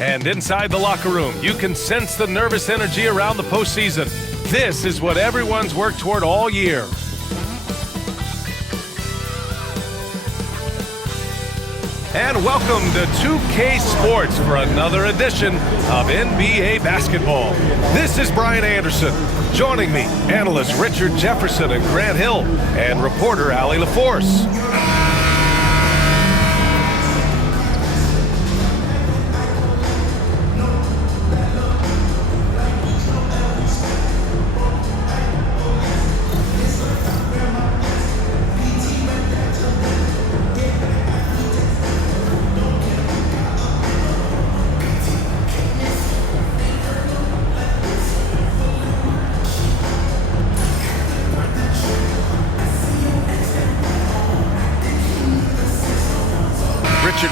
And inside the locker room, you can sense the nervous energy around the postseason. This is what everyone's worked toward all year. And welcome to 2K Sports for another edition of NBA basketball. This is Brian Anderson. Joining me, analysts Richard Jefferson and Grant Hill, and reporter Allie LaForce.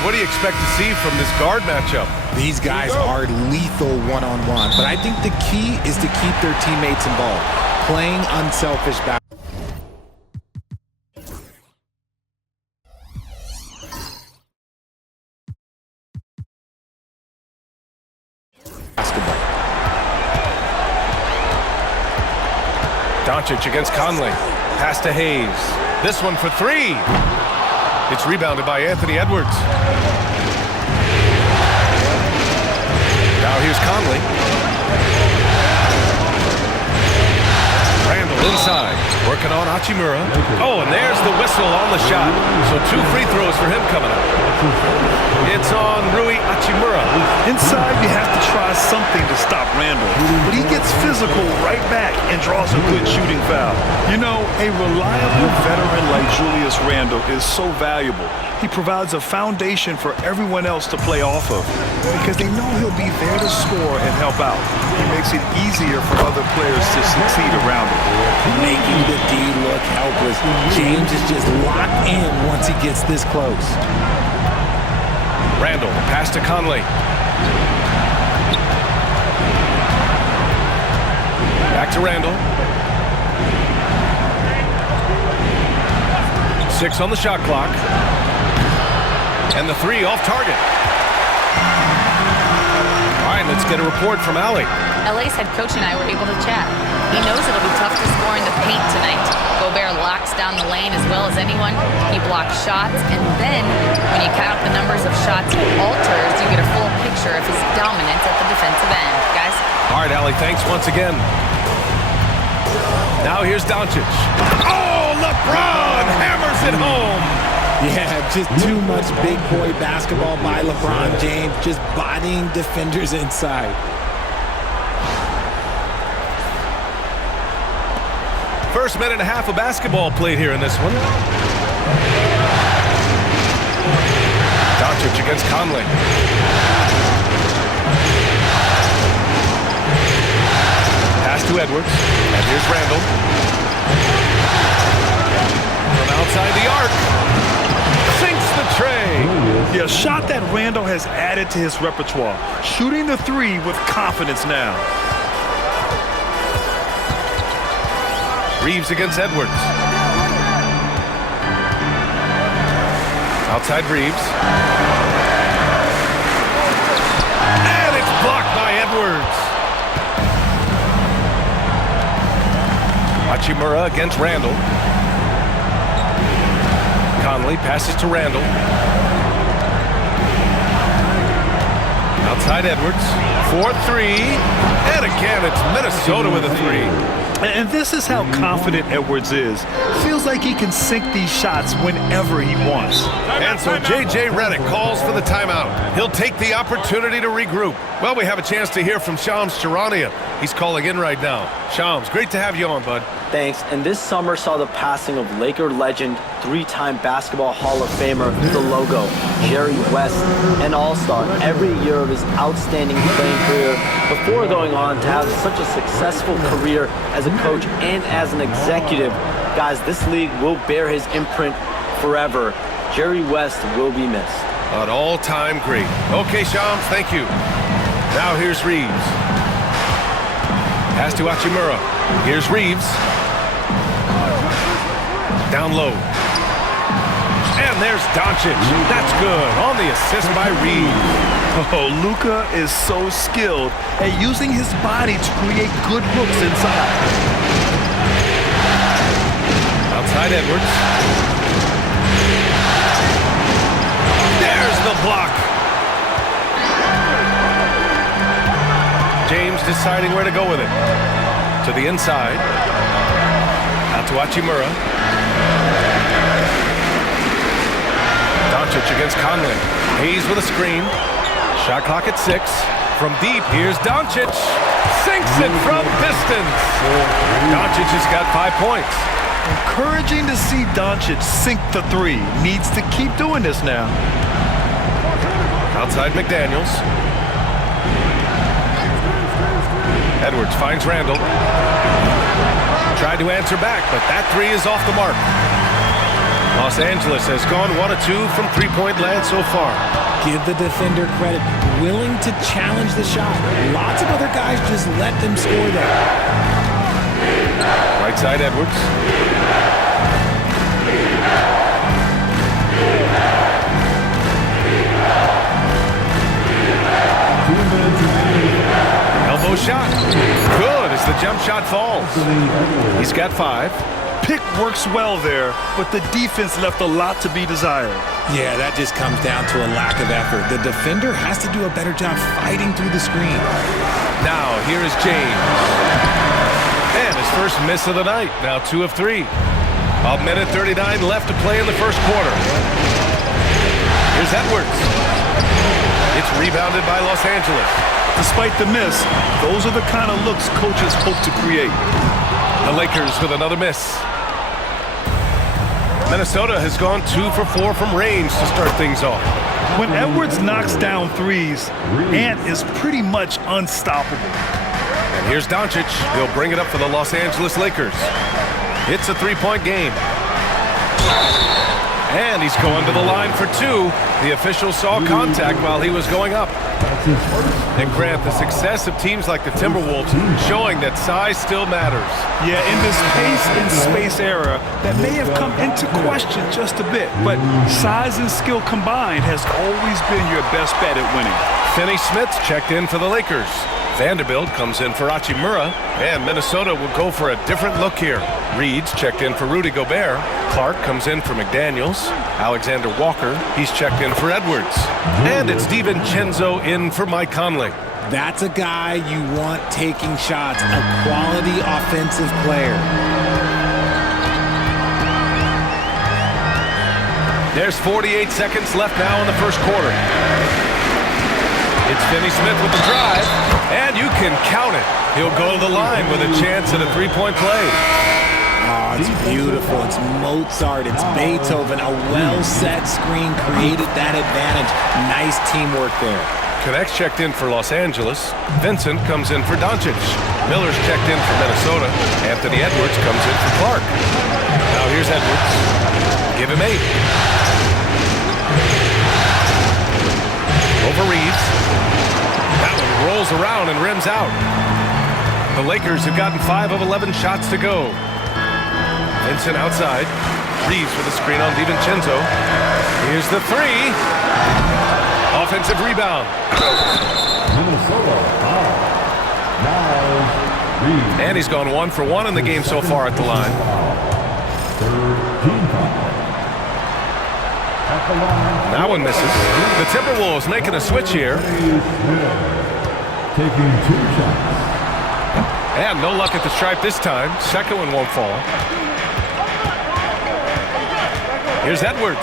What do you expect to see from this guard matchup? These guys are lethal one-on-one, but I think the key is to keep their teammates involved, playing unselfish basketball. Doncic against Conley. Pass to Hayes. This one for three. It's rebounded by Anthony Edwards. Now here's Conley. Randall inside, working on Hachimura. Oh, and there's the whistle on the shot. So 2 free throws for him coming up. It's on Rui Hachimura. Inside, you have to try something to stop Randall. But he gets physical right back and draws a good shooting foul. You know, a reliable veteran like Julius Randle is so valuable. He provides a foundation for everyone else to play off of because they know he'll be there to score and help out. He makes it easier for other players to succeed around him. Making the D look helpless. James is just locked in once he gets this close. Randall, pass to Conley. Back to Randall. 6 on the shot clock. And the 3 off target. All right, let's get a report from Allie. LA's head coach and I were able to chat. He knows it'll be tough to score in the paint tonight. Gobert locks down the lane as well as anyone. He blocks shots, and then when you count up the numbers of shots he alters, you get a full picture of his dominance at the defensive end. Guys? All right, Allie, thanks once again. Now here's Doncic. Oh, LeBron hammers it home. Yeah, just too much big boy basketball by LeBron James, just bodying defenders inside. First minute and a half of basketball played here in this one. Doncic against Conley. Pass to Edwards. And here's Randall. From outside the arc. Sinks the tray. Yeah, a shot that Randall has added to his repertoire. Shooting the 3 with confidence now. Reeves against Edwards. Outside Reeves. And it's blocked by Edwards. Hachimura against Randall. Conley passes to Randall. Outside Edwards. 4-3. And again, it's Minnesota with a 3. And this is how confident Edwards is. Feels like he can sink these shots whenever he wants. And so J.J. Redick calls for the timeout. He'll take the opportunity to regroup. Well, we have a chance to hear from Shams Charania. He's calling in right now. Shams, great to have you on, bud. Thanks. And this summer saw the passing of Laker legend, 3-time Basketball Hall of Famer, the logo, Jerry West, an all-star every year of his outstanding playing career before going on to have such a successful career as a coach and as an executive. Guys, this league will bear his imprint forever. Jerry West will be missed. An all-time great. Okay, Shams, thank you. Now here's Reeves. Pass to Hachimura. Here's Reeves. Down low. And there's Doncic. That's good on the assist by Reed. Oh, Luka is so skilled at using his body to create good looks inside. Outside Edwards. There's the block. James deciding where to go with it. To the inside. Out to Hachimura. Doncic against Conley. Hayes with a screen. Shot clock at 6. From deep, here's Doncic. Sinks it from distance. Doncic has got 5 points. Encouraging to see Doncic sink the 3. Needs to keep doing this now. Outside McDaniels. Edwards finds Randall. Tried to answer back, but that 3 is off the mark. Los Angeles has gone 1 of 2 from three-point land so far. Give the defender credit. Willing to challenge the shot. Lots of other guys just let them score there. Right side Edwards. Elbow shot. Good as the jump shot falls. He's got 5. Pick works well there, but the defense left a lot to be desired. Yeah, that just comes down to a lack of effort. The defender has to do a better job fighting through the screen. Now, here is James. And his first miss of the night. Now 2 of 3. A minute 39 left to play in the first quarter. Here's Edwards. It's rebounded by Los Angeles. Despite the miss, those are the kind of looks coaches hope to create. The Lakers with another miss. Minnesota has gone 2 for 4 from range to start things off. When Edwards knocks down 3s, Ant is pretty much unstoppable. And here's Doncic. He'll bring it up for the Los Angeles Lakers. It's a 3-point game. And he's going to the line for 2. The official saw contact while he was going up. And Grant, the success of teams like the Timberwolves showing that size still matters. Yeah, in this pace and space era, that may have come into question just a bit, but size and skill combined has always been your best bet at winning. Finney-Smith's checked in for the Lakers. Vanderbilt comes in for Hachimura, and Minnesota will go for a different look here. Reed's checked in for Rudy Gobert. Clark comes in for McDaniels. Alexander Walker, he's checked in for Edwards. And it's DiVincenzo in for Mike Conley. That's a guy you want taking shots, a quality offensive player. There's 48 seconds left now in the first quarter. It's Finney-Smith with the drive, and you can count it. He'll go to the line with a chance at a 3-point play. Oh, it's beautiful. It's Mozart. It's Beethoven. A well-set screen created that advantage. Nice teamwork there. Connects checked in for Los Angeles. Vincent comes in for Doncic. Miller's checked in for Minnesota. Anthony Edwards comes in for Clark. Now here's Edwards. Give him 8. Over Reeves. That one rolls around and rims out. The Lakers have gotten 5 of 11 shots to go. Vincent outside. Reeves with a screen on DiVincenzo. Here's the 3. Offensive rebound. And he's gone 1 for 1 in the game so far at the line. That one misses. The Timberwolves making a switch here. Taking 2 shots. And no luck at the stripe this time. Second one won't fall. Here's Edwards.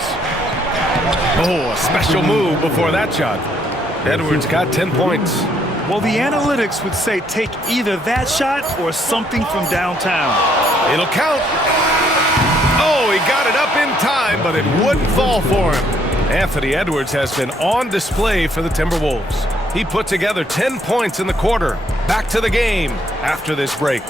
Oh, a special move before that shot. Edwards got 10 points. Well, the analytics would say take either that shot or something from downtown. It'll count. Oh, he got it up in time, but it wouldn't fall for him. Anthony Edwards has been on display for the Timberwolves. He put together 10 points in the quarter. Back to the game after this break.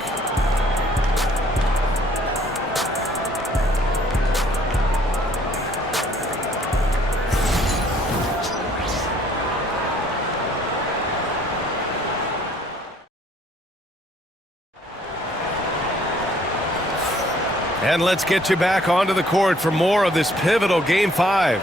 And let's get you back onto the court for more of this pivotal Game 5.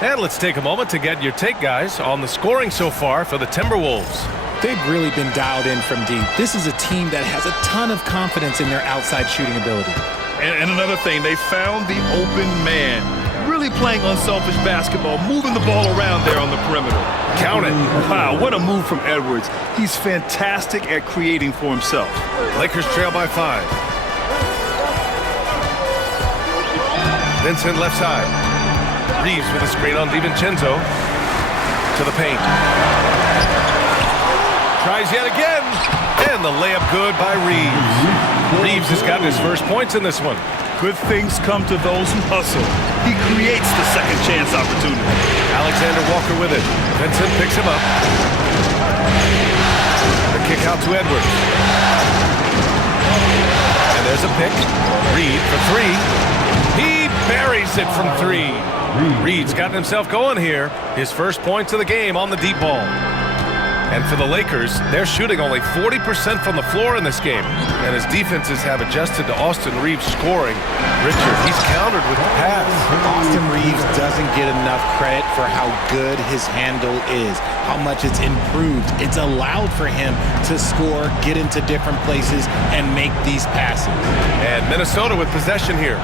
And let's take a moment to get your take, guys, on the scoring so far for the Timberwolves. They've really been dialed in from deep. This is a team that has a ton of confidence in their outside shooting ability. And another thing, they found the open man. Really playing unselfish basketball, moving the ball around there on the perimeter. Count it. Wow, what a move from Edwards. He's fantastic at creating for himself. Lakers trail by 5. Vincent left side. Reeves with a screen on DiVincenzo. To the paint. Tries yet again. And the layup good by Reeves. Reeves has gotten his first points in this one. Good things come to those who hustle. He creates the second chance opportunity. Alexander Walker with it. Vincent picks him up. The kick out to Edwards. And there's a pick. Reed for 3. He buries it from 3. Reed's gotten himself going here. His first points of the game on the deep ball. And for the Lakers, they're shooting only 40% from the floor in this game. And his defenses have adjusted to Austin Reeves scoring. Richard, he's countered with the pass. Austin Reeves doesn't get enough credit for how good his handle is, how much it's improved. It's allowed for him to score, get into different places, and make these passes. And Minnesota with possession here,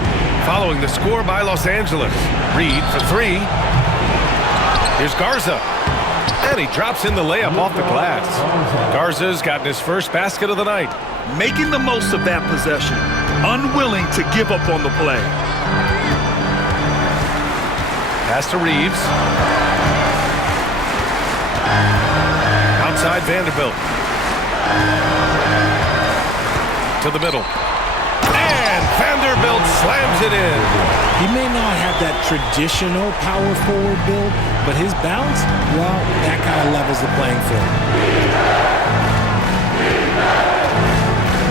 following the score by Los Angeles. Reed for 3. Here's Garza. And he drops in the layup off the glass. Garza's gotten his first basket of the night. Making the most of that possession. Unwilling to give up on the play. Pass to Reeves. Outside Vanderbilt. To the middle. And Vanderbilt slams it in. He may not have that traditional power forward build, but his bounce, well, that kind of levels the playing field.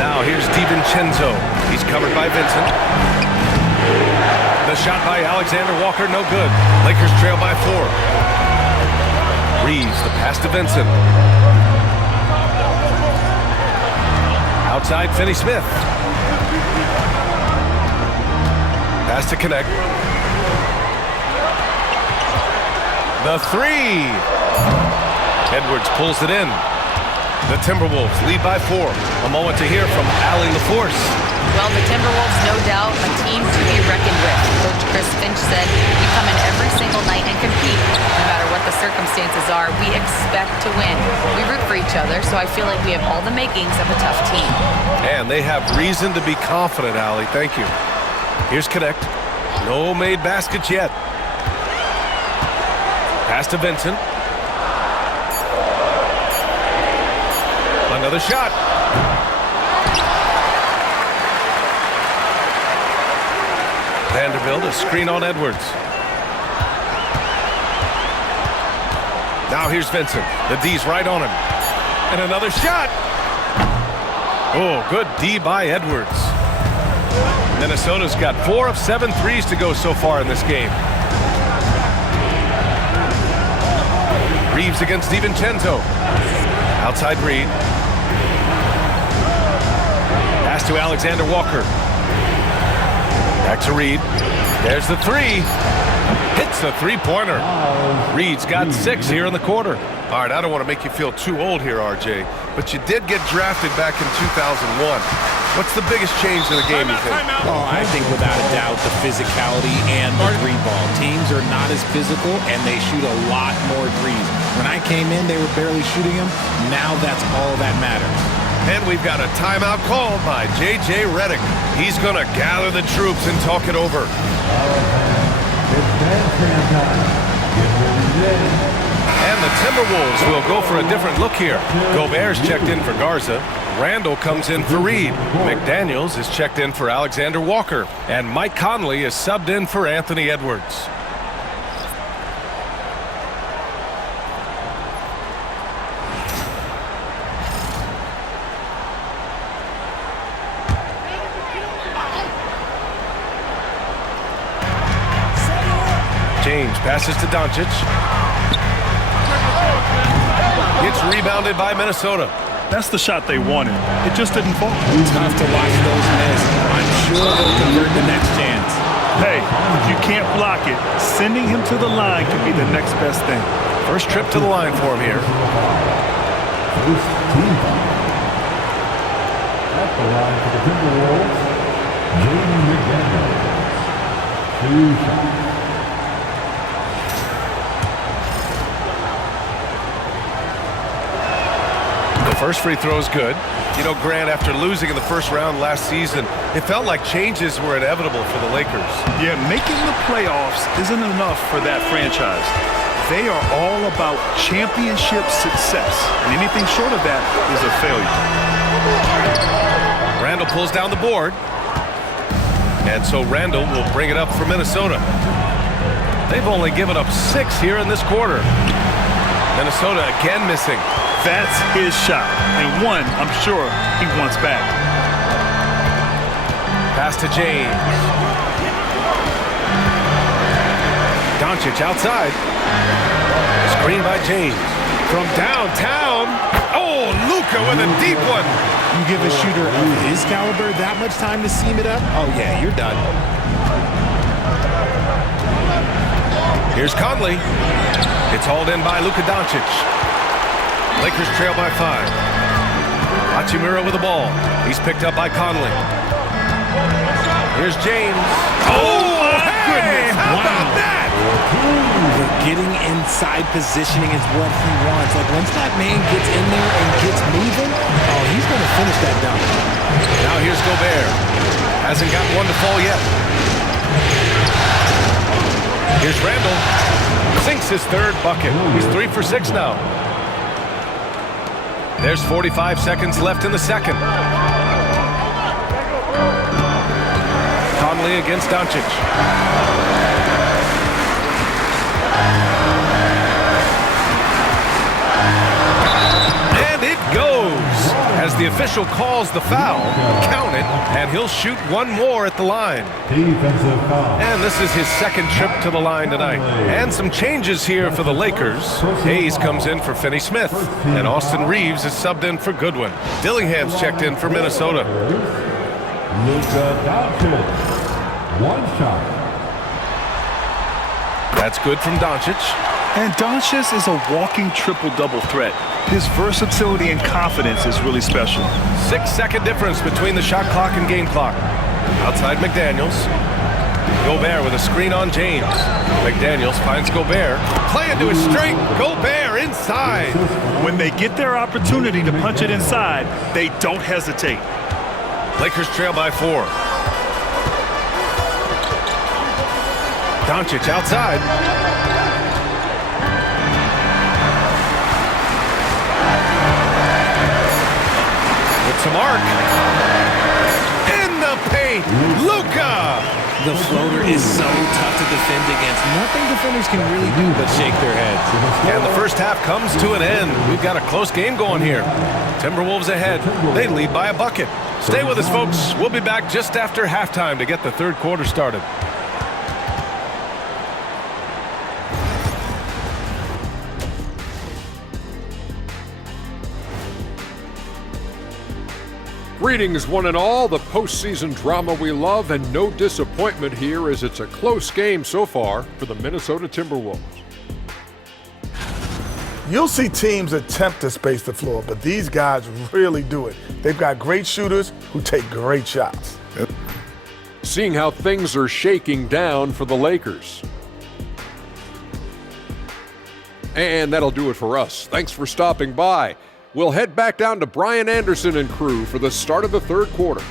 Now here's DiVincenzo. He's covered by Vincent. The shot by Alexander Walker, no good. Lakers trail by 4. Reeves, the pass to Vincent. Outside Finney-Smith. Pass to connect. The 3. Edwards pulls it in. The Timberwolves lead by 4. A moment to hear from Allie LaForce. Well, the Timberwolves, no doubt, a team to be reckoned with. Coach Chris Finch said, we come in every single night and compete. No matter what the circumstances are, we expect to win. We root for each other, so I feel like we have all the makings of a tough team. And they have reason to be confident, Allie. Thank you. Here's Connect. No made baskets yet. Pass to Vincent. Another shot. Vanderbilt, a screen on Edwards. Now here's Vincent. The D's right on him. And another shot. Oh, good D by Edwards. Minnesota's got 4 of 7 threes to go so far in this game. Reeves against DiVincenzo. Outside Reed. Pass to Alexander Walker. Back to Reed. There's the 3. Hits the three-pointer. Reed's got 6 here in the quarter. All right, I don't want to make you feel too old here, RJ, but you did get drafted back in 2001. What's the biggest change in the game, you think? Oh, I think without a doubt the physicality and the 3-ball. Teams are not as physical, and they shoot a lot more threes. When I came in, they were barely shooting them. Now that's all that matters. And we've got a timeout called by J.J. Redick. He's going to gather the troops and talk it over. And the Timberwolves will go for a different look here. Gobert's checked in for Garza. Randall comes in for Reed. McDaniels is checked in for Alexander Walker. And Mike Conley is subbed in for Anthony Edwards. James passes to Doncic. It's rebounded by Minnesota. That's the shot they wanted. It just didn't fall. Tough to watch those miss. I'm sure they'll convert the next chance. Hey, if you can't block it, sending him to the line could be the next best thing. First trip to the line for him here. At the line for the Timberwolves, Jaden McDaniels. 2 shots. The first free throw is good. You know, Grant, after losing in the first round last season, it felt like changes were inevitable for the Lakers. Yeah, making the playoffs isn't enough for that franchise. They are all about championship success, and anything short of that is a failure. Randall pulls down the board. And so Randall will bring it up for Minnesota. They've only given up 6 here in this quarter. Minnesota again missing. That's his shot, and one I'm sure he wants back. Pass to James. Doncic outside. Screen by James. From downtown. Oh, Luka with a deep one. You give a shooter of his caliber that much time to seam it up? Oh, yeah, you're done. Here's Conley. It's hauled in by Luka Doncic. Lakers trail by 5. Hachimura with the ball. He's picked up by Conley. Here's James. Oh, my goodness. How about that? Getting inside positioning is what he wants. Like, once that man gets in there and gets moving, oh, he's going to finish that dunk. Now here's Gobert. Hasn't got one to fall yet. Here's Randall. Sinks his 3rd bucket. He's 3 for 6 now. There's 45 seconds left in the second. Conley against Doncic. And it goes. As the official calls the foul, count it, and he'll shoot one more at the line. Defensive foul. And this is his 2nd trip to the line tonight. And some changes here for the Lakers. Hayes comes in for Finney Smith, and Austin Reeves is subbed in for Goodwin. Dillingham's checked in for Minnesota. Luka Doncic. 1 shot. That's good from Doncic. And Doncic is a walking triple-double threat. His versatility and confidence is really special. 6-second difference between the shot clock and game clock. Outside McDaniels. Gobert with a screen on James. McDaniels finds Gobert. Playing to his strength. Gobert inside. When they get their opportunity to punch it inside, they don't hesitate. Lakers trail by 4. Doncic outside. It's a mark. In the paint. Luka. The floater is so tough to defend against. Nothing defenders can really do but shake their heads. And the first half comes to an end. We've got a close game going here. Timberwolves ahead. They lead by a bucket. Stay with us, folks. We'll be back just after halftime to get the 3rd quarter started. Greetings, one and all. The postseason drama we love, and no disappointment here as it's a close game so far for the Minnesota Timberwolves. You'll see teams attempt to space the floor, but these guys really do it. They've got great shooters who take great shots. Seeing how things are shaking down for the Lakers. And that'll do it for us. Thanks for stopping by. We'll head back down to Brian Anderson and crew for the start of the 3rd quarter.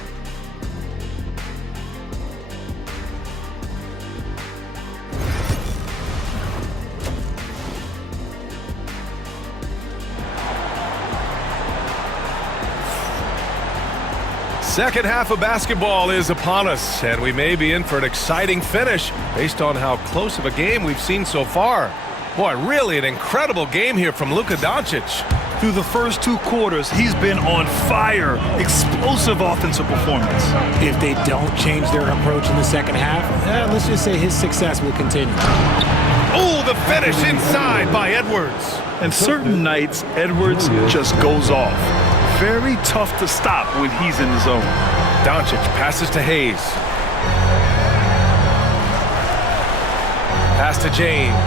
Second half of basketball is upon us, and we may be in for an exciting finish based on how close of a game we've seen so far. Boy, really an incredible game here from Luka Doncic. Through the first 2 quarters, he's been on fire. Explosive offensive performance. If they don't change their approach in the second half, let's just say his success will continue. Oh, the finish inside by Edwards. And certain nights, Edwards just goes off. very tough to stop when he's in the zone. Doncic passes to Hayes. Pass to James.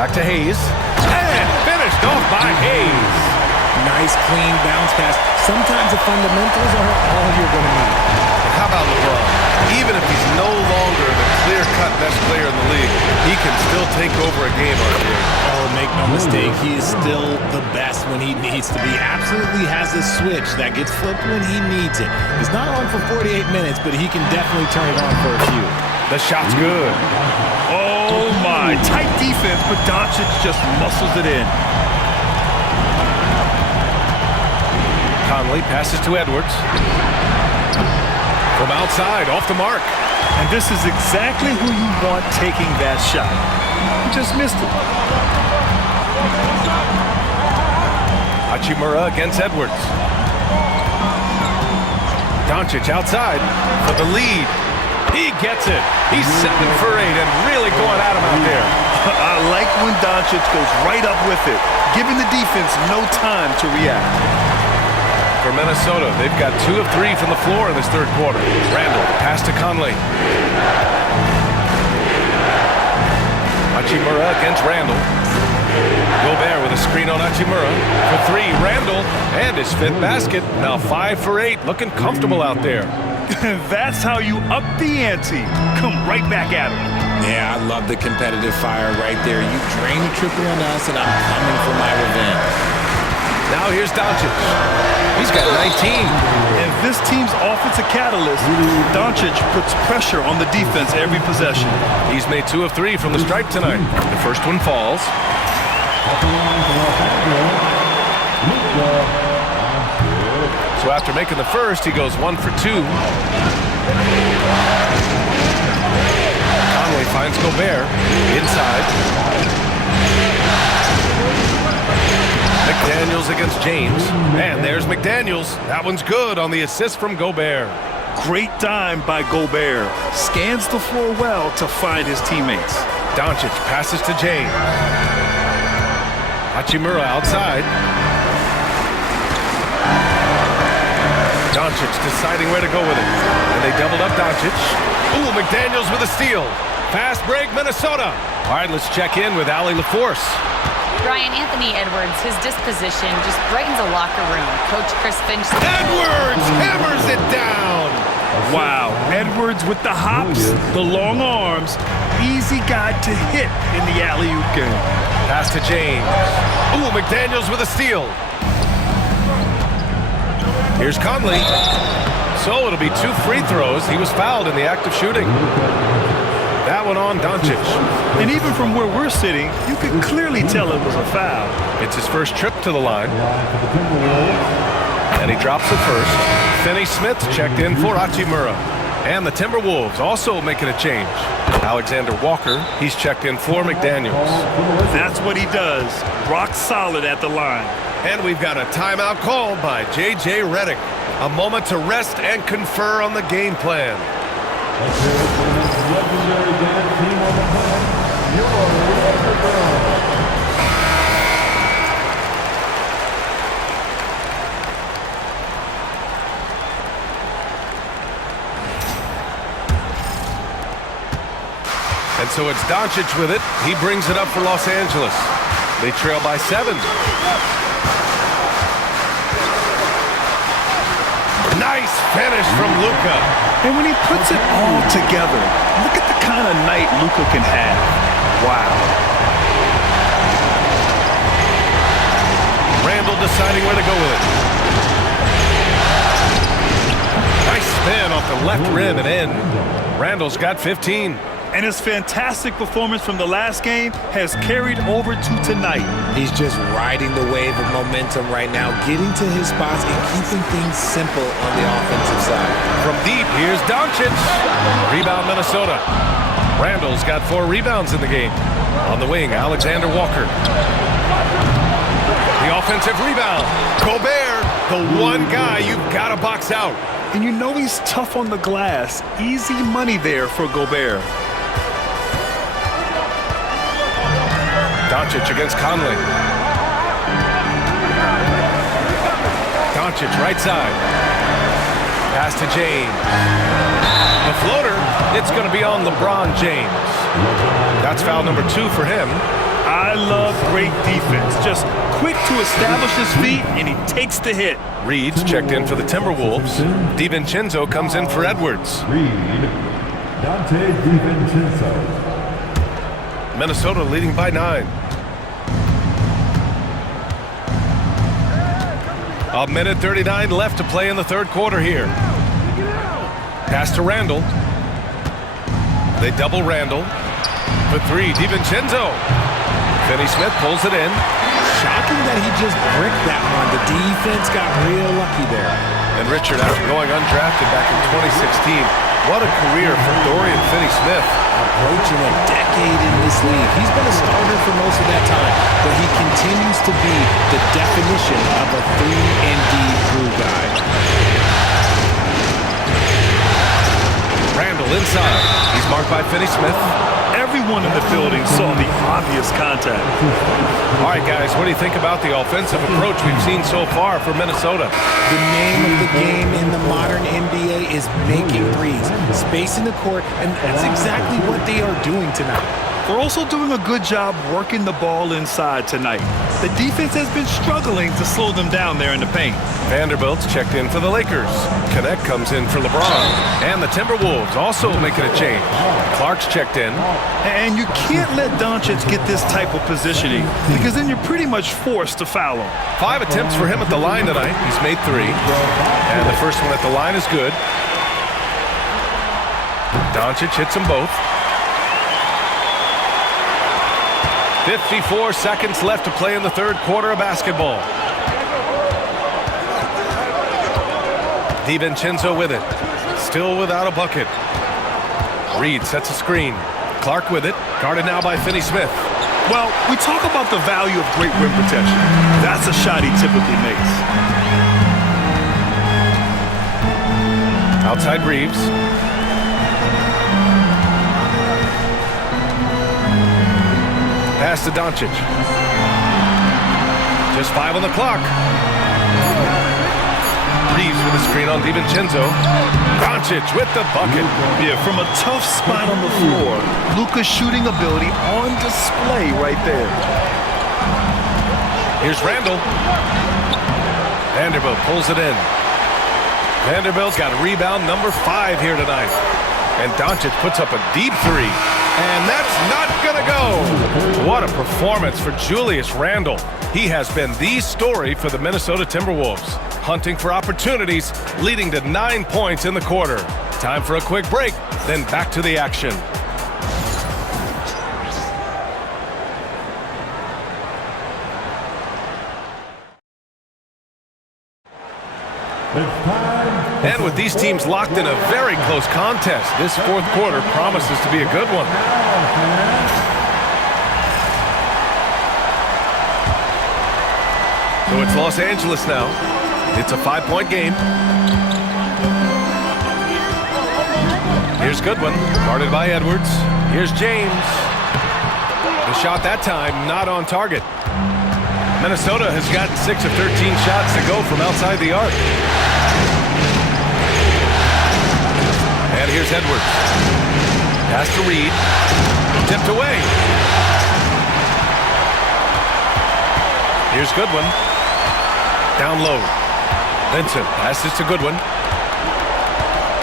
Back to Hayes. And finished off by Hayes. Nice, clean bounce pass. Sometimes the fundamentals are all you're going to need. How about LeBron? Even if he's no longer the clear-cut best player in the league, he can still take over a game, RJ. Oh, make no mistake, he is still the best when he needs to be. Absolutely has a switch that gets flipped when he needs it. He's not on for 48 minutes, but he can definitely turn it on for a few. The shot's good. Oh, my. Tight defense, but Doncic just muscles it in. Conley passes to Edwards. From outside, off the mark. And this is exactly who you want taking that shot. He just missed it. Hachimura against Edwards. Doncic outside for the lead. He gets it. He's 7 for 8 and really going at him out there. I like when Doncic goes right up with it, giving the defense no time to react. For Minnesota, they've got 2 of 3 from the floor in this third quarter. Randall, pass to Conley. Hachimura against Randall. Gobert with a screen on Hachimura. For 3, Randall, and his 5th basket. Now 5 for 8, looking comfortable out there. That's how you up the ante. Come right back at him. Yeah, I love the competitive fire right there. You drain the triple on us, and I'm coming for my revenge. Now here's Doncic. He's got 19. And this team's offensive catalyst, Doncic puts pressure on the defense every possession. He's made 2 of 3 from the stripe tonight. The first one falls. So after making the first, he goes 1 for 2. Conley finds Gobert inside. McDaniels against James. And there's McDaniels. That one's good on the assist from Gobert. Great dime by Gobert. Scans the floor well to find his teammates. Doncic passes to James. Hachimura outside. Doncic deciding where to go with it. And they doubled up Doncic. Ooh, McDaniels with a steal. Fast break, Minnesota. All right, let's check in with Allie LaForce. Brian, Anthony Edwards, his disposition just brightens a locker room. Coach Chris Finch. Edwards hammers it down. Wow, Edwards with the hops, the long arms. Easy guy to hit in the alley-oop game. Pass to James. Ooh, McDaniels with a steal. Here's Conley. So it'll be 2 free throws. He was fouled in the act of shooting. That one on Doncic. And even from where we're sitting, you can clearly tell it was a foul. It's his first trip to the line. And he drops it first. Finney Smith checked in for Hachimura. And the Timberwolves also making a change. Alexander Walker, he's checked in for McDaniels. That's what he does. Rock solid at the line. And we've got a timeout called by J.J. Redick. A moment to rest and confer on the game plan. And so it's Doncic with it. He brings it up for Los Angeles. They trail by 7. Nice finish from Luka. And when he puts it all together, look at the kind of night Luka can have. Wow. Randall deciding where to go with it. Nice spin off the left rim and in. Randall's got 15. And his fantastic performance from the last game has carried over to tonight. He's just riding the wave of momentum right now, getting to his spots and keeping things simple on the offensive side. From deep, here's Doncic. Rebound, Minnesota. Randall's got 4 rebounds in the game. On the wing, Alexander Walker. The offensive rebound. Gobert, the one guy you've got to box out. And you know he's tough on the glass. Easy money there for Gobert. Doncic against Conley. Doncic, right side. Pass to James. The floater, it's going to be on LeBron James. That's foul number 2 for him. I love great defense. Just quick to establish his feet, and he takes the hit. Reed's checked in for the Timberwolves. DiVincenzo comes in for Edwards. Reed, Dante DiVincenzo. Minnesota leading by 9. A minute 39 left to play in the third quarter here. Pass to Randall. They double Randall. For 3, DiVincenzo. Finney Smith pulls it in. Shocking that he just bricked that one. The defense got real lucky there. And Richard, after going undrafted back in 2016, what a career for Dorian Finney-Smith. Approaching a decade in this league. He's been a starter for most of that time, but he continues to be the definition of a 3-and-D glue guy. Randall inside. He's marked by Finney-Smith. Everyone in the building saw the obvious contact. All right, guys, what do you think about the offensive approach we've seen so far for Minnesota? The name of the game in the modern NBA is making threes, spacing the court, and that's exactly what they are doing tonight. They're also doing a good job working the ball inside tonight. The defense has been struggling to slow them down there in the paint. Vanderbilt's checked in for the Lakers. Connect comes in for LeBron. And the Timberwolves also making a change. Clark's checked in. And you can't let Doncic get this type of positioning because then you're pretty much forced to foul him. 5 attempts for him at the line tonight. He's made 3. And the first one at the line is good. Doncic hits them both. 54 seconds left to play in the third quarter of basketball. DiVincenzo with it. Still without a bucket. Reed sets a screen. Clark with it. Guarded now by Finney-Smith. Well, we talk about the value of great rim protection. That's a shot he typically makes. Outside Reeves. Pass to Doncic. Just 5 on the clock. Reeves with a screen on DiVincenzo. Doncic with the bucket. Yeah, from a tough spot on the floor. Luka's shooting ability on display right there. Here's Randall. Vanderbilt pulls it in. Vanderbilt's got rebound number 5 here tonight. And Doncic puts up a deep 3. And that's not going to go. What a performance for Julius Randle. He has been the story for the Minnesota Timberwolves. Hunting for opportunities, leading to 9 points in the quarter. Time for a quick break, then back to the action. And with these teams locked in a very close contest, this fourth quarter promises to be a good one. So it's Los Angeles now. It's a 5-point game. Here's Goodwin, guarded by Edwards. Here's James. The shot that time not on target. Minnesota has gotten 6 of 13 shots to go from outside the arc. And here's Edwards. Pass to Reed. Tipped away. Here's Goodwin. Down low. Vincent passes to Goodwin.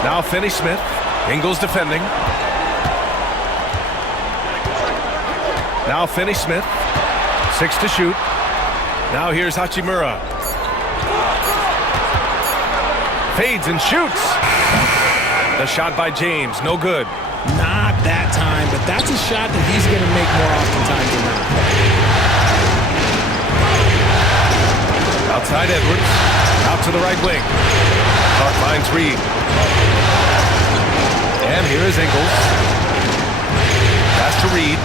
Now Finney-Smith. Ingles defending. Now Finney-Smith. 6 to shoot. Now here's Hachimura. Fades and shoots. The shot by James, no good. Not that time, but that's a shot that he's going to make more oftentimes than not. Outside Edwards, out to the right wing. Clark finds Reed. And here is Ingles. Pass to Reed.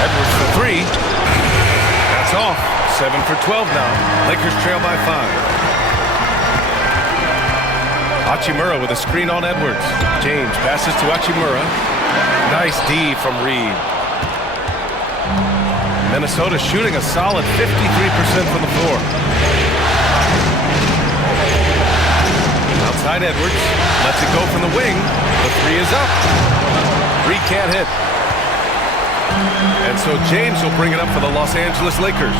Edwards for 3. That's off. 7 for 12 now. Lakers trail by 5. Hachimura with a screen on Edwards. James passes to Hachimura. Nice D from Reed. Minnesota shooting a solid 53% from the floor. Outside Edwards, lets it go from the wing. The three is up. Three can't hit. And so James will bring it up for the Los Angeles Lakers.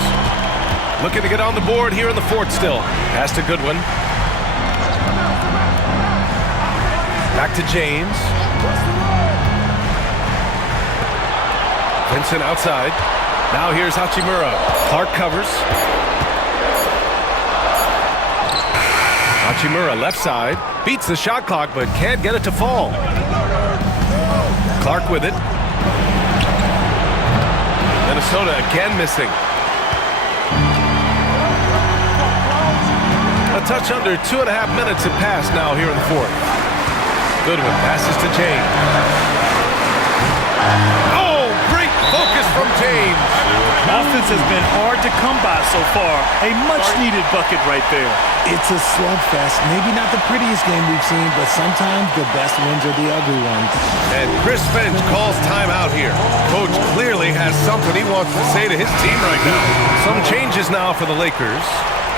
Looking to get on the board here in the fourth still. Pass to Goodwin. Back to James. Vincent outside. Now here's Hachimura. Clark covers. Hachimura left side. Beats the shot clock but can't get it to fall. Clark with it. Minnesota again missing. A touch under 2.5 minutes have passed now here in the fourth. Goodwin passes to James. Oh, great focus from James. Offense has been hard to come by so far. A much-needed bucket right there. It's a slugfest. Maybe not the prettiest game we've seen, but sometimes the best wins are the ugly ones. And Chris Finch calls timeout here. Coach clearly has something he wants to say to his team right now. Some changes now for the Lakers.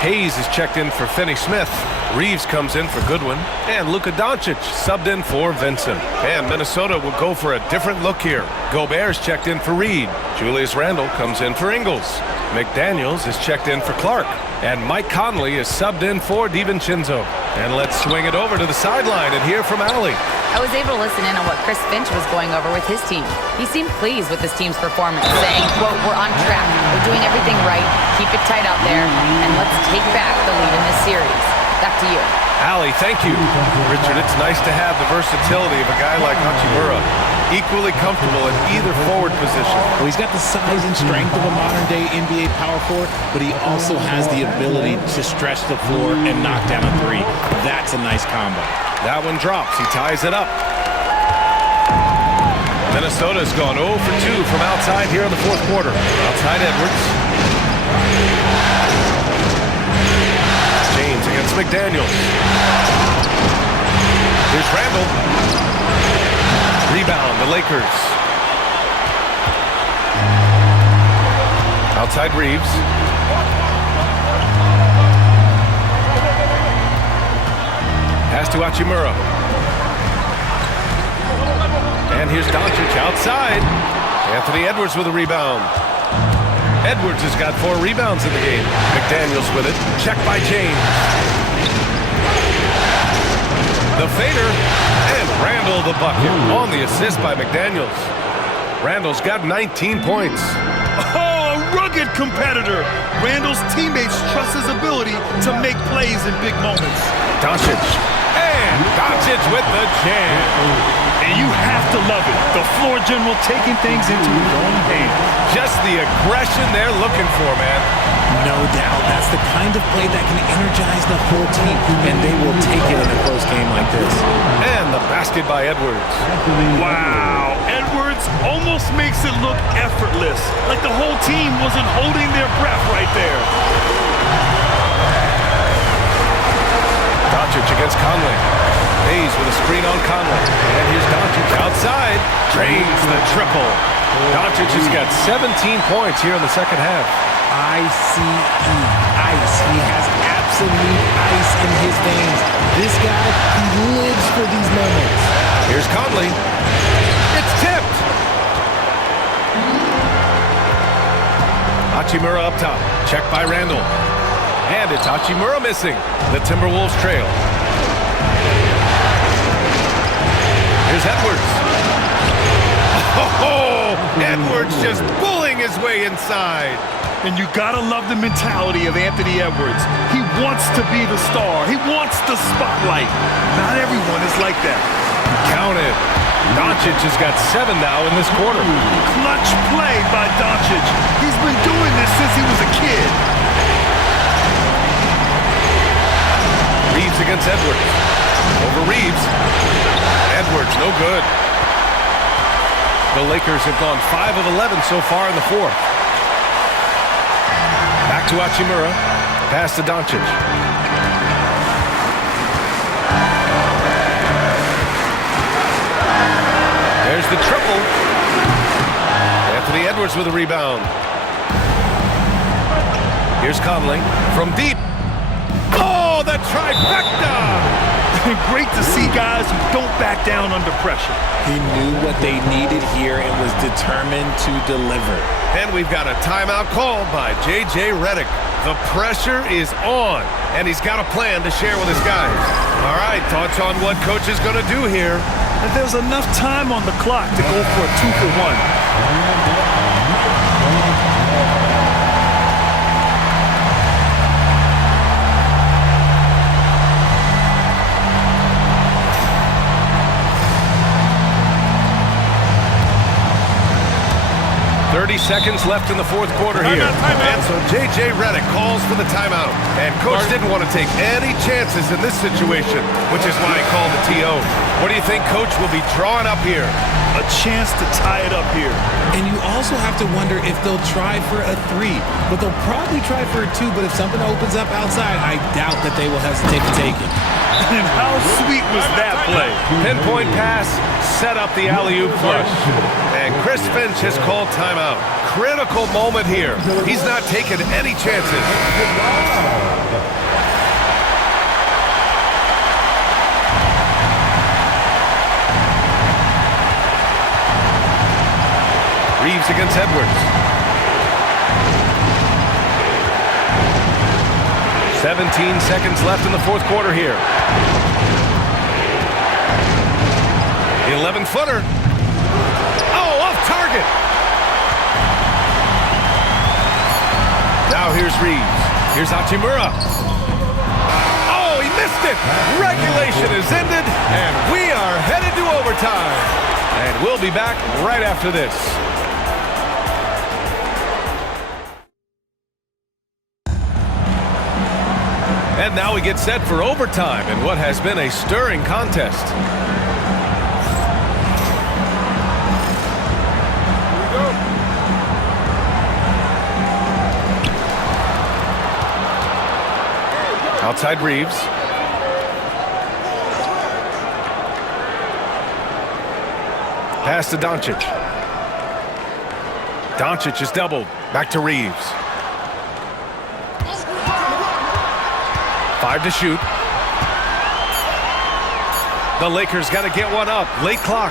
Hayes is checked in for Finney Smith. Reeves comes in for Goodwin. And Luka Doncic subbed in for Vincent. And Minnesota will go for a different look here. Gobert's checked in for Reed. Julius Randle comes in for Ingles. McDaniels is checked in for Clark. And Mike Conley is subbed in for DiVincenzo. And let's swing it over to the sideline and hear from Allie. I was able to listen in on what Chris Finch was going over with his team. He seemed pleased with his team's performance, saying, quote, "We're on track. We're doing everything right. Keep it tight out there, and let's take back the lead in this series." Back to you. Allie, thank you. Richard, it's nice to have the versatility of a guy like Hachimura. Equally comfortable in either forward position. Well, he's got the size and strength of a modern-day NBA power forward, but he also has the ability to stretch the floor and knock down a three. That's a nice combo. That one drops. He ties it up. Minnesota's gone 0 for 2 from outside here in the fourth quarter. Outside Edwards. James against McDaniels. Here's Randle. Rebound, the Lakers. Outside Reeves. Pass to Hachimura. And here's Doncic outside. Anthony Edwards with a rebound. Edwards has got 4 rebounds in the game. McDaniels with it. Checked by James. The fader. And Randle the bucket. On the assist by McDaniels. Randle's got 19 points. Oh, a rugged competitor. Randle's teammates trust his ability to make plays in big moments. Doncic. And Doncic with the jam. And you have to love it. The floor general taking things into his own hands. Just the aggression they're looking for, man. No doubt. That's the kind of play that can energize the whole team, and they will take it in a close game like this. And the basket by Edwards. Wow. Edwards almost makes it look effortless, like the whole team wasn't holding their breath right there. Doncic against Conley. Hayes with a screen on Conley. And here's Doncic outside. Drains the triple. Doncic has got 17 points here in the second half. ICE. Ice. He has absolute ice in his veins. This guy, he lives for these moments. Here's Conley. It's tipped. Hachimura up top. Checked by Randle. And it's Hachimura missing. The Timberwolves trail. Here's Edwards. Oh, Edwards just bullying his way inside. And you gotta love the mentality of Anthony Edwards. He wants to be the star. He wants the spotlight. Not everyone is like that. Counted. Doncic has got 7 now in this quarter. Clutch play by Doncic. He's been doing this since he was a kid. Reeves against Edwards. Over Reeves. Edwards, no good. The Lakers have gone 5 of 11 so far in the fourth. Back to Hachimura. Pass to Doncic. There's the triple. Anthony Edwards with a rebound. Here's Conley from deep. Oh, the trifecta! Great to see guys who don't back down under pressure. He knew what they needed here and was determined to deliver. And we've got a timeout called by J.J. Redick. The pressure is on, and he's got a plan to share with his guys. All right, thoughts on what coach is going to do here? And there's enough time on the clock to go for a 2-for-1. 30 seconds left in the fourth quarter here. And so J.J. Redick calls for the timeout. And coach didn't want to take any chances in this situation, which is why he called the TO. What do you think coach will be drawing up here? A chance to tie it up here. And you also have to wonder if they'll try for a 3. But they'll probably try for a 2. But if something opens up outside, I doubt that they will hesitate to take it. And how sweet was that play? Pinpoint pass, set up the alley-oop flush. And Chris Finch has called timeout. Critical moment here. He's not taking any chances. Reeves against Edwards. 17 seconds left in the fourth quarter here. 11-footer. Oh, off target. Now here's Reeves. Here's Hachimura. Oh, he missed it. Regulation is ended, and we are headed to overtime. And we'll be back right after this. And now we get set for overtime in what has been a stirring contest. Outside Reeves. Pass to Doncic. Doncic is doubled. Back to Reeves. 5 to shoot. The Lakers got to get one up. Late clock.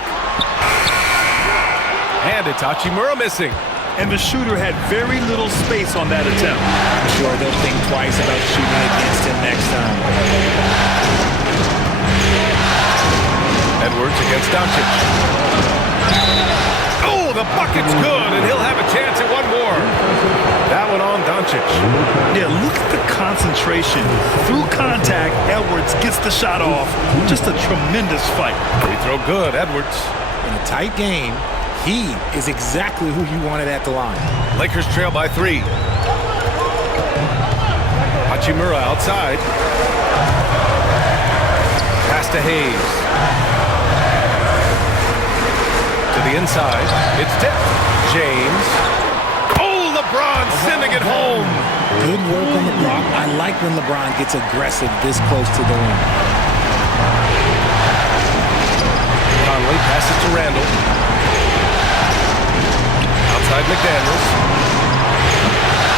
And it's Hachimura missing. And the shooter had very little space on that attempt. I'm sure they'll think twice about shooting against him next time. Edwards against Doncic. Oh, the bucket's good, and he'll have a chance at one more. That one on Doncic. Yeah, look at the concentration. Through contact, Edwards gets the shot off. Just a tremendous fight. Free throw good, Edwards. In a tight game, he is exactly who you wanted at the line. Lakers trail by 3. Hachimura outside. Pass to Hayes. To the inside. It's tipped. James. Oh, LeBron sending it home. Good work on the block. I like when LeBron gets aggressive this close to the rim. Conley passes to Randall. Outside McDaniels.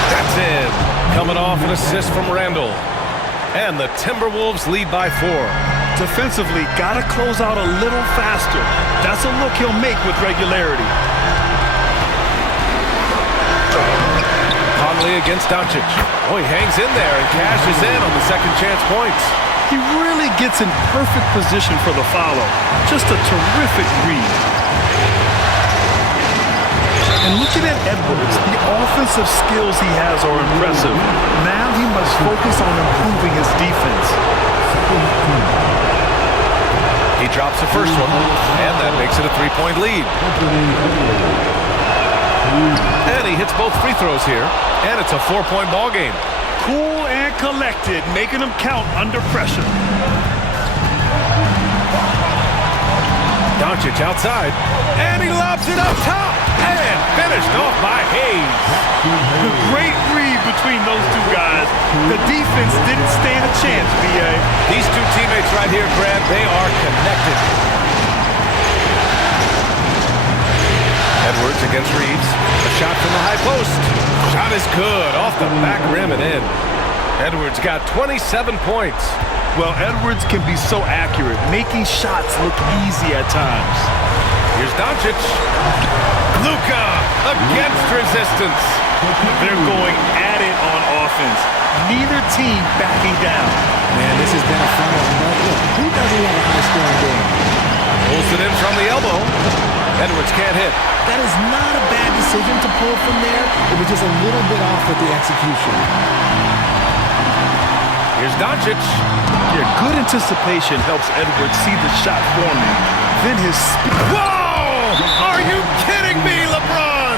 That's in. Coming off an assist from Randall. And the Timberwolves lead by 4. Defensively, got to close out a little faster. That's a look he'll make with regularity. Conley against Doncic. Oh, he hangs in there and cashes in on the second chance points. He really gets in perfect position for the follow. Just a terrific read. And looking at Edwards, the offensive skills he has are impressive. Now he must focus on improving his defense. He drops the first one, and that makes it a 3-point lead. And he hits both free throws here, and it's a 4-point ball game. Cool and collected, making him count under pressure. Doncic outside, and he lobs it up top, and finished off by Hayes. Great read between those two guys. The defense didn't stand a chance, B.A. These two teammates right here, Grant, they are connected. Edwards Edwards against Reeves. A shot from the high post. Shot is good. Off the back rim and in. Edwards got 27 points. Well, Edwards can be so accurate, making shots look easy at times. Here's Doncic. Luka against resistance. They're going at it on offense. Neither team backing down. Man, this has been a fun one. But look, who doesn't love a high-scoring game? Pulls it in from the elbow. Edwards can't hit. That is not a bad decision to pull from there. It was just a little bit off with the execution. Here's Doncic. Yeah, good anticipation helps Edwards see the shot forming. Then his speed. Whoa! Are you kidding me, LeBron?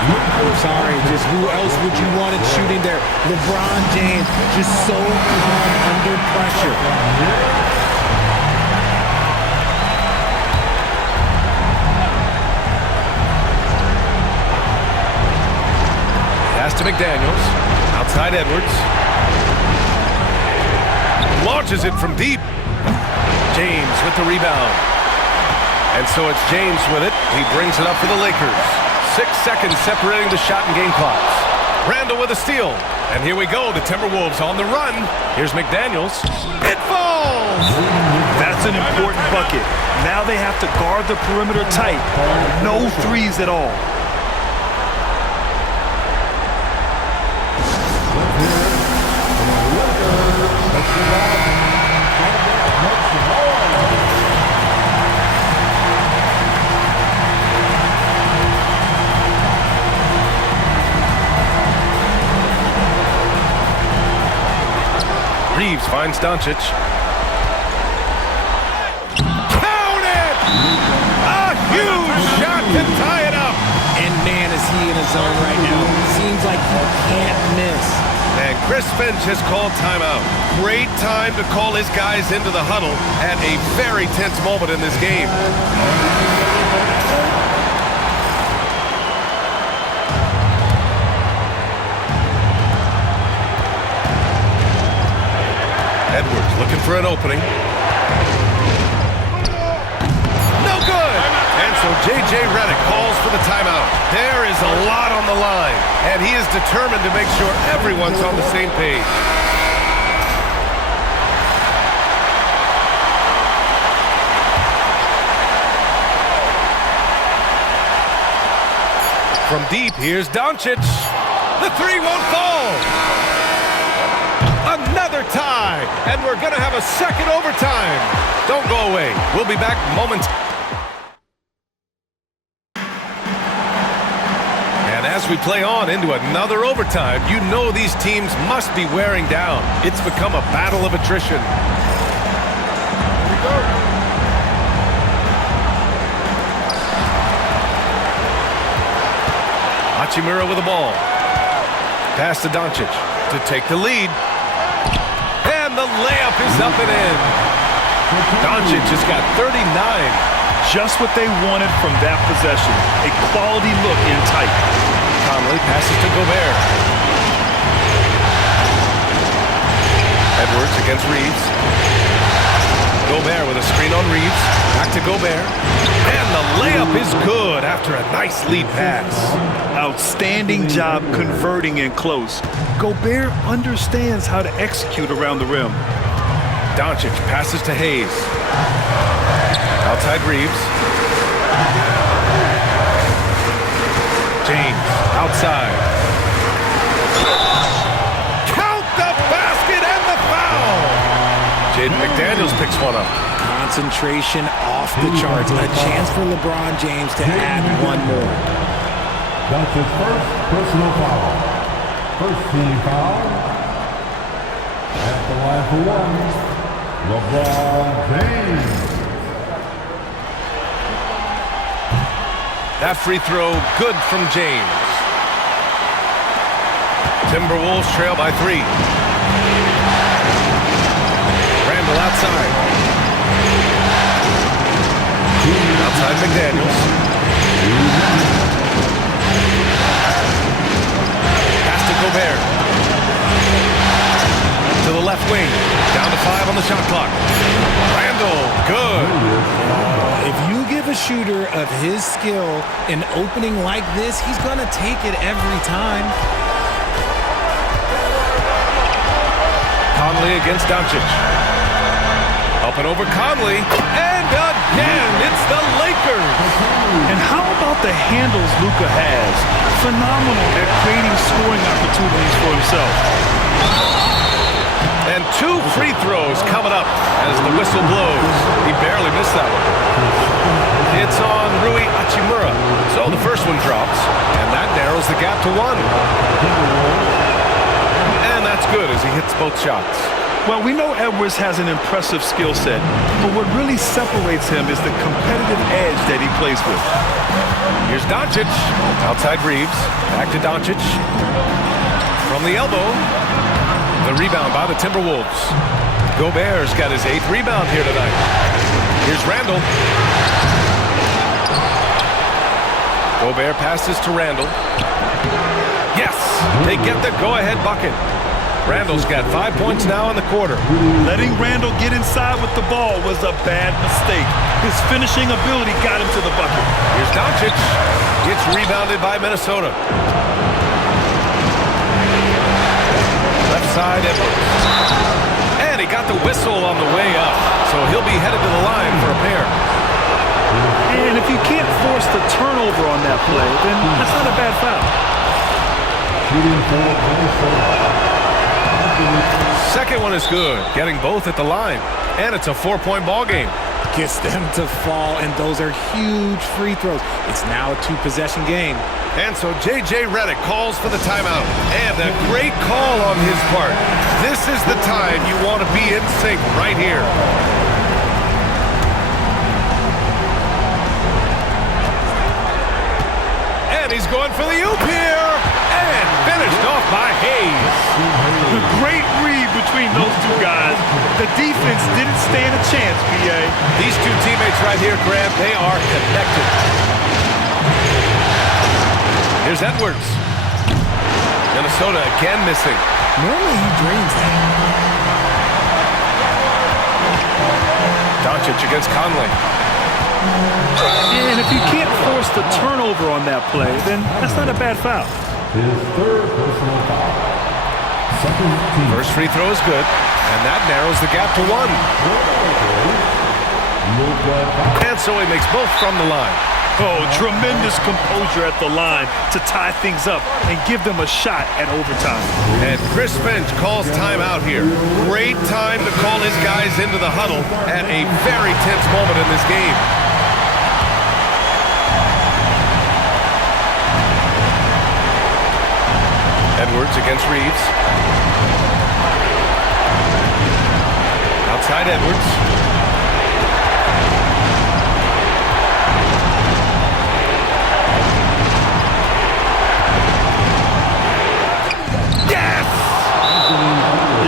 I'm sorry, just who else would you want it shooting there? LeBron James, just so calm under pressure. Pass to McDaniels. Outside Edwards. Launches it from deep. James with the rebound. And so it's James with it. He brings it up for the Lakers. 6 seconds separating the shot and game clocks. Randall with a steal. And here we go. The Timberwolves on the run. Here's McDaniels. It falls! That's an important bucket. Now they have to guard the perimeter tight. No threes at all. Reeves finds Doncic. Count it! A huge shot to tie it up. And man, is he in a zone right now. Seems like he can't miss. And Chris Finch has called timeout. Great time to call his guys into the huddle at a very tense moment in this game. Edwards looking for an opening. No good! And so J.J. Redick calls for the timeout. There is a lot on the line, and he is determined to make sure everyone's on the same page. From deep, here's Doncic. The three won't fall. Another tie, and we're going to have a second overtime. Don't go away. We'll be back momentarily. And as we play on into another overtime, you know these teams must be wearing down. It's become a battle of attrition. Here we go. Hachimura with the ball. Pass to Doncic to take the lead. And the layup is up and in. Doncic has got 39. Just what they wanted from that possession. A quality look in tight. Conley passes to Gobert. Edwards against Reeves. Gobert with a screen on Reeves. Back to Gobert. And the layup is good after a nice lead pass. Outstanding job converting in close. Gobert understands how to execute around the rim. Doncic passes to Hayes. Outside Reeves. James outside. Count the basket and the foul. Jaden McDaniels picks one up. Concentration off the charts. A chance for LeBron James to add one more. That's his first personal foul. First team foul. At the line for one, LeBron James. That free throw good from James. Timberwolves trail by 3. Randall outside. Outside McDaniels. Pass to Gobert. To the left wing. Down to 5 on the shot clock. Randall, good. If you give a shooter of his skill, an opening like this, he's going to take it every time. Conley against Doncic. Up and over Conley. And again, it's the Lakers. And how about the handles Luka has? Phenomenal at creating scoring opportunities for himself. And 2 free throws coming up as the whistle blows. He barely missed that one. It's on Rui Hachimura. So the first one drops, and that narrows the gap to 1. And that's good as he hits both shots. Well, we know Edwards has an impressive skill set, but what really separates him is the competitive edge that he plays with. Here's Doncic. Outside Reeves. Back to Doncic. From the elbow. The rebound by the Timberwolves. Gobert's got his 8th rebound here tonight. Here's Randall. Gobert passes to Randall. Yes! They get the go-ahead bucket. Randall's got 5 points now in the quarter. Letting Randall get inside with the ball was a bad mistake. His finishing ability got him to the bucket. Here's Doncic. Gets rebounded by Minnesota. Left side, Edwards. And he got the whistle on the way up, so he'll be headed to the line for a pair. And if you can't force the turnover on that play, then that's not a bad foul. Shooting for Minnesota. Second one is good, getting both at the line. And it's a 4-point ball game. Gets them to fall, and those are huge free throws. It's now a 2-possession game. And so J.J. Redick calls for the timeout. And a great call on his part. This is the time you want to be in sync right here. And he's going for the oop here. And finished off by Hayes. The great read between those two guys. The defense didn't stand a chance, B.A. These two teammates right here, Grant, they are connected. Here's Edwards. Minnesota again missing. Normally he drains that. Doncic against Conley. And if you can't force the turnover on that play, then that's not a bad foul. His 3rd personal foul. Second team. First free throw is good, and that narrows the gap to 1. And so he makes both from the line. Oh, tremendous composure at the line to tie things up and give them a shot at overtime. And Chris Finch calls timeout here. Great time to call his guys into the huddle at a very tense moment in this game. Edwards against Reeves. Outside Edwards. Yes!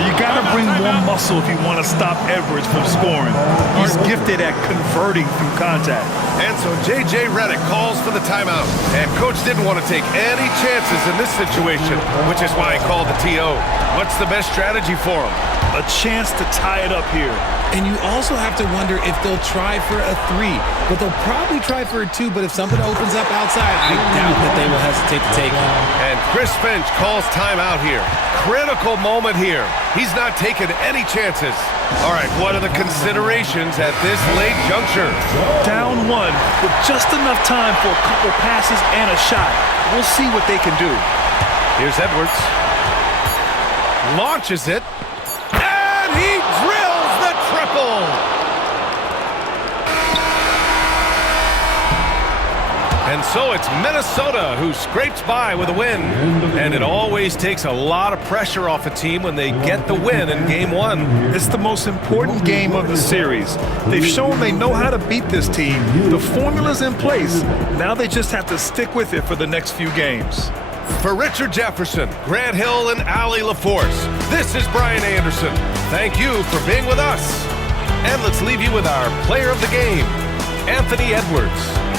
You got to bring more muscle if you want to stop Edwards from scoring. He's gifted at converting through contact. And so J.J. Redick calls for the timeout. And Coach didn't want to take any chances in this situation, which is why he called the T.O. What's the best strategy for him? A chance to tie it up here. And you also have to wonder if they'll try for a 3. But they'll probably try for a 2, but if something opens up outside, I doubt that they will hesitate to take it. And Chris Finch calls timeout here. Critical moment here. He's not taking any chances. All right, what are the considerations at this late juncture? Down 1 with just enough time for a couple passes and a shot. We'll see what they can do. Here's Edwards. Launches it. And he drills the triple. And so it's Minnesota who scrapes by with a win. And it always takes a lot of pressure off a team when they get the win in Game 1. It's the most important game of the series. They've shown they know how to beat this team. The formula's in place. Now they just have to stick with it for the next few games. For Richard Jefferson, Grant Hill, and Allie LaForce, this is Brian Anderson. Thank you for being with us. And let's leave you with our player of the game, Anthony Edwards.